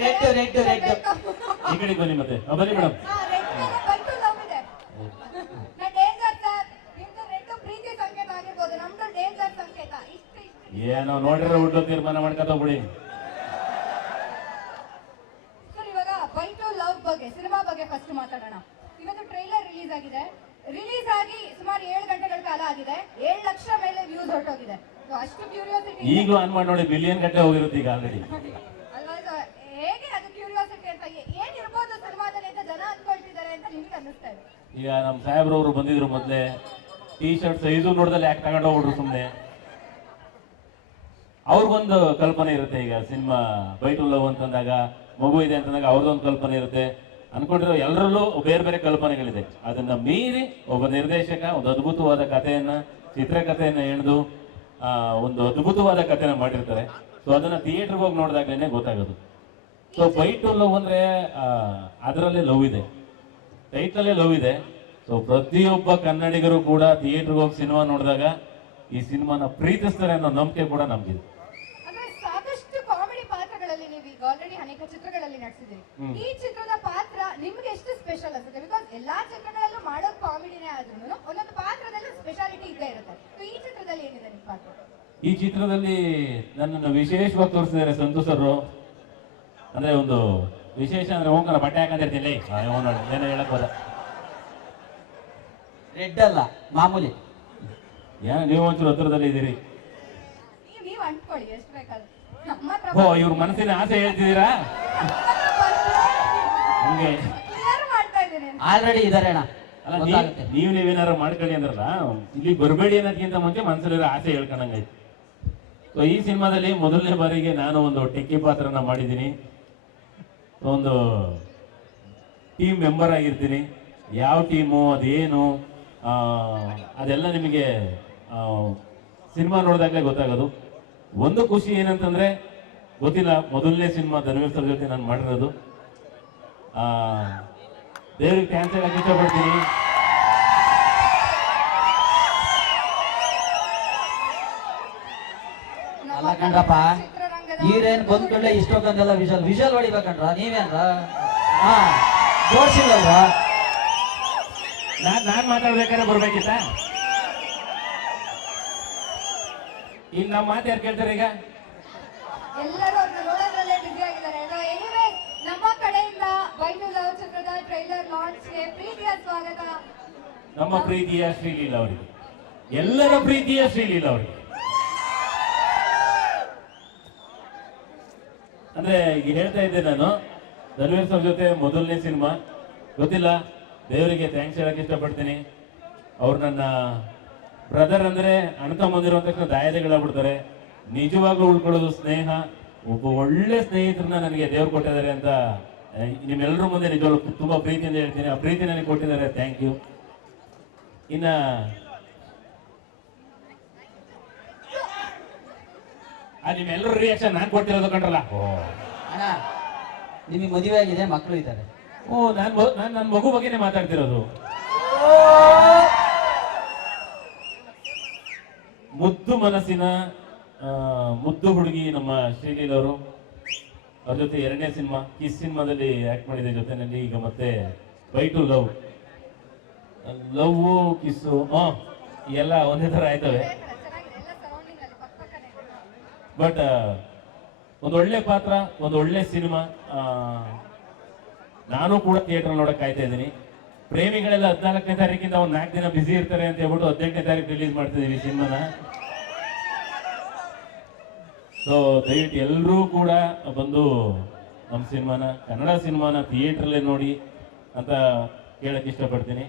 Red red ಈ ಕಡೆ ಬನ್ನಿ ಮತ್ತೆ ಬನ್ನಿ ಮೇಡಮ್. ಏನೋ ನೋಡಿದ್ರೆ ಹುಡ್ಡು ತೀರ್ಮಾನ ಮಾಡ್ಕೊತ ಬಿಡಿ. ಸಿನಿಮಾ ಬಗ್ಗೆ ಫಸ್ಟ್ ಮಾತಾಡೋಣ. ಇವತ್ತು ಟ್ರೈಲರ್ ರಿಲೀಸ್ ಆಗಿದೆ. ರಿಲೀಸ್ ಆಗಿ ಸುಮಾರು 7 ಗಂಟೆಗಳ ಕಾಲ ಆಗಿದೆ. 7 ಲಕ್ಷ ಮೇಲೆ ವ್ಯೂಸ್ ಹೊರಟೋಗಿದೆ. ಅಷ್ಟು ಕ್ಯೂರಿಯಾಸಿಟಿ ಈಗಲೂ ಆನ್ ಮಾಡಿ ನೋಡಿ, ಬಿಲಿಯನ್ ಗಂಟೆ ಹೋಗಿರುತ್ತೆ ಈಗ ಆಲ್ರೆಡಿ. ಅಲ್ವಾ? ಹೇಗೆ ಅದು ಕ್ಯೂರಿಯಾಸಿಟಿ ಅಂತ ಏನಿರ್ಬೋದು ಸಿನಿಮಾದಲ್ಲಿ ಅಂತ ಜನ ಅನ್ಕೊಳ್ತಿದ್ದಾರೆ ಅಂತ ನಿಮ್ಗೆ ಅನ್ನಿಸ್ತಾ ಇದೆ? ಈಗ ನಮ್ಮ ಸಾಹೇಬ್ರವರು ಬಂದಿದ್ರು ಮೊದಲೇ, ಟೀ ಶರ್ಟ್ ಸೈಜು ನೋಡ್ದಲ್ಲಿ ಯಾಕೆ ತಗೊಂಡು ಹೋಗ್ಬಿಟ್ರು ಸುಮ್ಮನೆ. ಅವ್ರಿಗೊಂದು ಕಲ್ಪನೆ ಇರುತ್ತೆ. ಈಗ ಸಿನಿಮಾ ಬೈ ಟು ಲವ್ ಅಂತಂದಾಗ, ಮಗು ಇದೆ ಅಂತಂದಾಗ ಅವ್ರದ್ದೊಂದು ಕಲ್ಪನೆ ಇರುತ್ತೆ. ಅನ್ಕೊಂಡಿರೋ ಎಲ್ಲರಲ್ಲೂ ಬೇರೆ ಬೇರೆ ಕಲ್ಪನೆಗಳಿದೆ. ಅದನ್ನ ಮೀರಿ ಒಬ್ಬ ನಿರ್ದೇಶಕ ಒಂದು ಅದ್ಭುತವಾದ ಕಥೆಯನ್ನ, ಚಿತ್ರಕಥೆಯನ್ನ ಎಣೆದು ಒಂದು ಅದ್ಭುತವಾದ ಕಥೆನ ಮಾಡಿರ್ತಾರೆ. ಸೊ ಅದನ್ನ ಥಿಯೇಟರ್ಗೆ ಹೋಗಿ ನೋಡಿದಾಗಲೇ ಗೊತ್ತಾಗೋದು. ಸೊ ಬೈ ಟು ಲವ್ ಅಂದ್ರೆ ಅದರಲ್ಲೇ ಲವ್ ಇದೆ, ಟೈಟಲ್ಲೇ ಲವ್ ಇದೆ. ಸೊ ಪ್ರತಿಯೊಬ್ಬ ಕನ್ನಡಿಗರು ಕೂಡ ಥಿಯೇಟರ್ಗೆ ಹೋಗಿ ಸಿನಿಮಾ ನೋಡಿದಾಗ ಈ ಸಿನಿಮಾನ ಪ್ರೀತಿಸ್ತಾರೆ ಅನ್ನೋ ನಂಬಿಕೆ ಕೂಡ ನಮ್ಗಿದೆ. ಸಾಕಷ್ಟು ಕಾಮಿಡಿ ಪಾತ್ರಗಳಲ್ಲಿ ನೀವು ಈಗ ಆಲ್ರೆಡಿ ಅನೇಕ ಚಿತ್ರಗಳಲ್ಲಿ ನಟಿಸಿದ್ದೀರಿ. ಈ ಚಿತ್ರದ ಪಾತ್ರ ನಿಮ್ಗೆ ಎಷ್ಟು ಸ್ಪೆಷಲ್ ಅನ್ಸುತ್ತೆ? ಬಿಕಾಸ್ ಎಲ್ಲಾ ಚಿತ್ರಗಳಲ್ಲೂ ಮಾಡೋದು ಕಾಮಿಡಿನೇ ಆದ್ರೂ ಒಂದೊಂದು ಪಾತ್ರದಲ್ಲಿ ಸ್ಪೆಷಾಲಿಟಿ ಇದ್ದೇ ಇರುತ್ತೆ. ಈ ಚಿತ್ರದಲ್ಲಿ ಏನಿದೆ ನಿಮ್ಮ ಪಾತ್ರ? ಈ ಚಿತ್ರದಲ್ಲಿ ನನ್ನನ್ನು ವಿಶೇಷವಾಗಿ ತೋರಿಸಿದ್ದಾರೆ ಸಂತೋಷ್ ಅವರು. ಅಂದ್ರೆ ಒಂದು ವಿಶೇಷ ಅಂದ್ರೆ ಹೋಗೋಣ ಬಟ್ಟೆ ಹಾಕೊಂಡಿರ್ತೀನಿ, ಏನೋ ಹೇಳಕ್ ಹೋದ. ರೆಡ್ ಅಲ್ಲ ಮಾಮೂಲಿ. ಏನೋ ನೀವು ಒಂಚೂರು ಹತ್ರದಲ್ಲಿ ಇದ್ದೀರಿ. ನೀವು ಅಂಟ್ಕೊಳ್ಳಿ ಎಷ್ಟು ಬೇಕಾದ್ರೆ. ಓ, ಇವ್ರ ಮನಸ್ಸಿನ ಆಸೆ ಹೇಳ್ತಿದ್ದೀರಾ? ಹಂಗೆ ಆಲ್ರೆಡಿ ಇದಾರೆ ಅಣ್ಣ. ಅಲ್ಲ, ನೀವೇನಾರು ಮಾಡ್ಕೊಳ್ಳಿ ಅಂದ್ರಲ್ಲ, ಇಲ್ಲಿ ಬರಬೇಡಿ ಅನ್ನೋದಕ್ಕಿಂತ ಮುಂಚೆ ಮನಸ್ಸಲ್ಲಿರೋ ಆಸೆ ಹೇಳ್ಕೊಂಡಂಗಾಯ್ತು. ಸೊ ಈ ಸಿನಿಮಾದಲ್ಲಿ ಮೊದಲನೇ ಬಾರಿಗೆ ನಾನು ಒಂದು ಟೆಕ್ಕಿ ಪಾತ್ರನ ಮಾಡಿದ್ದೀನಿ. ಒಂದು ಟೀಮ್ ಮೆಂಬರ್ ಆಗಿರ್ತೀನಿ. ಯಾವ ಟೀಮು, ಅದೇನು, ಅದೆಲ್ಲ ನಿಮಗೆ ಸಿನಿಮಾ ನೋಡಿದಾಗಲೇ ಗೊತ್ತಾಗೋದು. ಒಂದು ಖುಷಿ ಏನಂತಂದ್ರೆ, ಗೊತ್ತಿಲ್ಲ, ಮೊದಲನೇ ಸಿನಿಮಾ ಧನ್ವೀರ್ ಸರ್ ಜೊತೆ ನಾನು ಮಾಡಿರೋದು. ದೇವ್ರಿಗೆ ಥ್ಯಾಂಕ್ಸ್ ಹೇಳಕ್ಕೆ ಇಷ್ಟಪಡ್ತೀನಿ. ಅಲ್ಲ ಕಣ್ರಪ್ಪ, ಹೀರೇನ್ ಬಂದ್ಕೊಳ್ಳೆ ಇಷ್ಟೊಂದೆಲ್ಲ ವಿಷಲ್ ಹೊಡಿಬೇಕಂಡ್ರ ನೀವೇನ್ರ? ಹಾ, ಜೋಡ್ಸಿಲ್ಲಲ್ವಾ? ನಾನ್ ಮಾತಾಡ್ಬೇಕಾದ್ರೆ ಬರ್ಬೇಕಿತ್ತ? ಈಗ ನಮ್ಮ ಮಾತು ಯಾರು ಕೇಳ್ತಾರೆ? ಈಗ ಎಲ್ಲರೂ ಅದನ್ನ ನೋಡೋದ್ರಲ್ಲೇ ಬಿಸಿ ಆಗಿದ್ದಾರೆ. ಎನಿವೇ, ನಮ್ಮ ಕಡೆಯಿಂದ ಬೈ ಟು ಲವ್ ಚಿತ್ರದ ಟ್ರೈಲರ್ ಲಾಂಚ್ಗೆ ಪ್ರೀತಿಯ ಸ್ವಾಗತ. ನಮ್ಮ ಪ್ರೀತಿಯ ಶ್ರೀಲೀಲಾ ಅವರಿಗೆ, ಎಲ್ಲರ ಪ್ರೀತಿಯ ಶ್ರೀಲೀಲಾ ಅವರಿಗೆ. ಅಂದ್ರೆ ಈಗ ಹೇಳ್ತಾ ಇದ್ದೆ ನಾನು, ಧನ್ವೀರ್ ಸರ್ ಜೊತೆ ಮೊದಲನೇ ಸಿನಿಮಾ. ಗೊತ್ತಿಲ್ಲ, ದೇವರಿಗೆ ಥ್ಯಾಂಕ್ಸ್ ಹೇಳಕ್ ಇಷ್ಟಪಡ್ತೀನಿ. ಅವ್ರು ನನ್ನ ಬ್ರದರ್, ಅಂದ್ರೆ ಅಣ್ಣ ತಮ್ಮಂದಿರೋ ತಕ್ಷಣ ದಾಯದೆಗಳಾಗ್ಬಿಡ್ತಾರೆ. ನಿಜವಾಗ್ಲೂ ಉಳ್ಕೊಳ್ಳೋದು ಸ್ನೇಹ. ಒಬ್ಬ ಒಳ್ಳೆ ಸ್ನೇಹಿತರನ್ನ ನನಗೆ ದೇವ್ರು ಕೊಟ್ಟಿದ್ದಾರೆ ಅಂತ ನಿಮ್ಮೆಲ್ಲರ ಮುಂದೆ ನಿಜವಾಗ್ಲೂ ತುಂಬಾ ಪ್ರೀತಿಯಿಂದ ಹೇಳ್ತೀನಿ. ಆ ಪ್ರೀತಿ ನನಗೆ ಕೊಟ್ಟಿದ್ದಾರೆ, ಥ್ಯಾಂಕ್ ಯು. ಇನ್ನ ನಿಮ್ಮೆಲ್ಲರ ರಿಯಾಕ್ಷನ್ ನಾನು ಕೊಟ್ಟಿರೋದು ಕಂಡ್ರಲ್ಲ. ಅಣ್ಣ, ನಿಮಗೆ ಮದುವೆ ಆಗಿದೆ, ಮಕ್ಕಳು ಇದ್ದಾರೆ. ಓ, ನನ್ನ ಮಗು ಬಗ್ಗೆನೇ ಮಾತಾಡ್ತಿರೋದು. ಮುದ್ದು ಮನಸ್ಸಿನ ಮುದ್ದು ಹುಡುಗಿ ನಮ್ಮ ಶ್ರೀಲೀಲಾ ಅವರು. ಅವ್ರ ಜೊತೆ ಎರಡನೇ ಸಿನಿಮಾ, ಕಿಸ್ ಸಿನಿಮಾದಲ್ಲಿ ಆಕ್ಟ್ ಮಾಡಿದೆ ಜೊತೆನಲ್ಲಿ. ಈಗ ಮತ್ತೆ by two love, love kiss ಎಲ್ಲ ಒಂದೇ ತರ ಆಯ್ತವೆ. ಬಟ್ ಒಂದು ಒಳ್ಳೆ ಪಾತ್ರ, ಒಂದು ಒಳ್ಳೆ ಸಿನಿಮಾ. ನಾನು ಕೂಡ ಥಿಯೇಟರ್ ನೋಡಕ್ ಕಾಯ್ತಾ ಇದ್ದೀನಿ. ಪ್ರೇಮಿಗಳೆಲ್ಲ 14ನೇ ತಾರೀಕಿಂದ ಒಂದು 4 ದಿನ ಬಿಸಿ ಇರ್ತಾರೆ ಅಂತ ಹೇಳ್ಬಿಟ್ಟು 18ನೇ ತಾರೀಕು ರಿಲೀಸ್ ಮಾಡ್ತಿದೀವಿ ಸಿನಿಮಾನ. ಸೊ ದಯವಿಟ್ಟು ಎಲ್ಲರೂ ಕೂಡ ಬಂದು ನಮ್ಮ ಸಿನಿಮಾನ, ಕನ್ನಡ ಸಿನಿಮಾನ ಥಿಯೇಟ್ರಲ್ಲೇ ನೋಡಿ ಅಂತ ಕೇಳಕ್ ಇಷ್ಟಪಡ್ತೀನಿ.